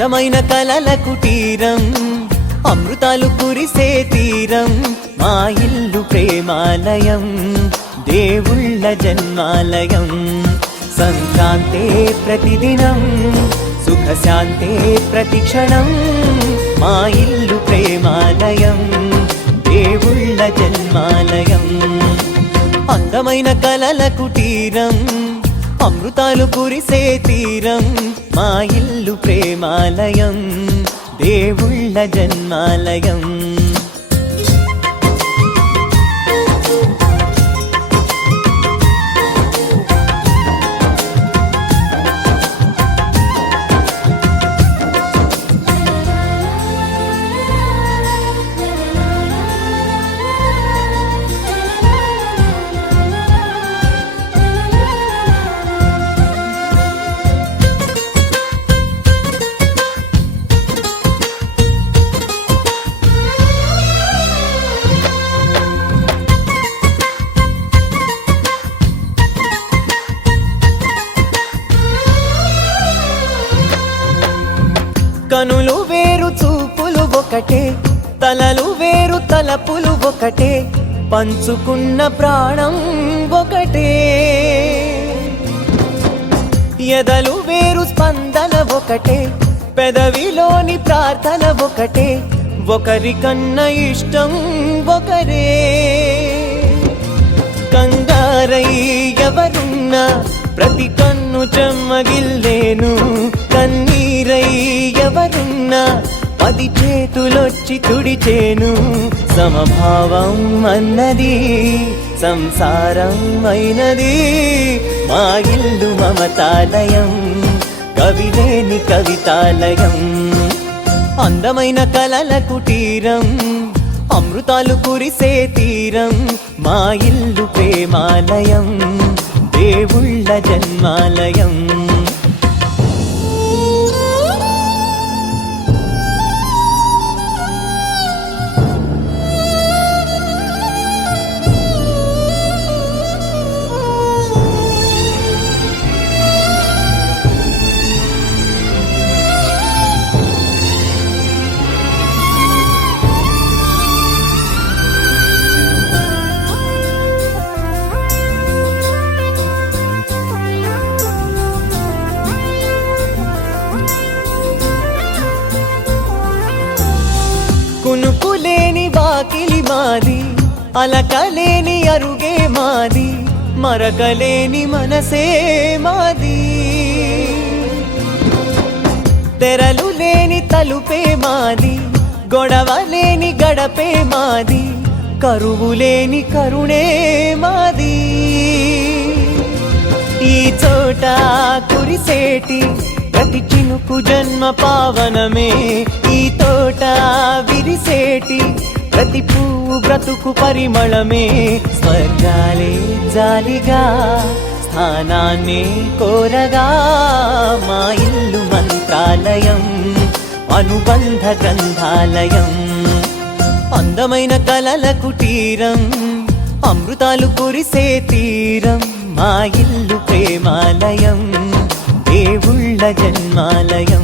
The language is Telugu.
అందమైన కలల కుటీరం, అమృతాలు కురిసే తీరం, మా ఇల్లు ప్రేమాలయం, దేవుళ్ళ జన్మాలయం. సంక్రాంతే ప్రతిదినం, సుఖశాంతే ప్రతిక్షణం, మా ఇల్లు ప్రేమాలయం, దేవుళ్ళ జన్మాలయం. అందమైన కలల కుటీరం, అమృతాలు కురిసే తీరం, మా ఇల్లు ప్రేమాలయం, దేవుళ్ళ జన్మాలయం. కనులు వేరు చూపులు ఒకటే, తలలు వేరు తలపులు ఒకటే, పంచుకున్న ప్రాణం ఒకటే. ఎదలు వేరు స్పందన ఒకటే, పెదవిలోని ప్రార్థన ఒకటే, ఒకరికన్నా ఇష్టం ఒకరే. కంగారై ఎవరున్నా ప్రతి కన్ను చెమ్మగిల్లేను, కన్నీరై ఎవరున్నా 10 చేతులొచ్చి తుడిచేను. సమభావం అన్నది సంసారం అయినది, మా ఇల్లు మమతాలయం, కవిలేని కవితాలయం. అందమైన కలల కుటీరం, అమృతాలు కురిసే తీరం, మా ఇల్లు ప్రేమాలయం, దేవుళ్ళ జన్మాలయం. కునుకులేని వాకిలి మాది, అలకలేని అరుగే మాది, మరకలేని మనసే మాది. తెరలు లేని తలుపే మాది, గొడవలేని గడపే మాది, కరువులేని కరుణే మాది. ఈ చోట కురిసేటి ప్రతి చినుకు జన్మ పావనమే, ఈ తోట విరిసేటి ప్రతి పువ్వు బ్రతుకు పరిమళమే. స్వర్గాలే జాలిగా స్థానాన్ని కోరగా, మా ఇల్లు మంత్రాలయం, అనుబంధ గ్రంథాలయం. అందమైన కలల కుటీరం, అమృతాలు కురిసే తీరం, మా ఇల్లు ప్రేమాలయం, దేవుళ్ళ జన్మాలయం.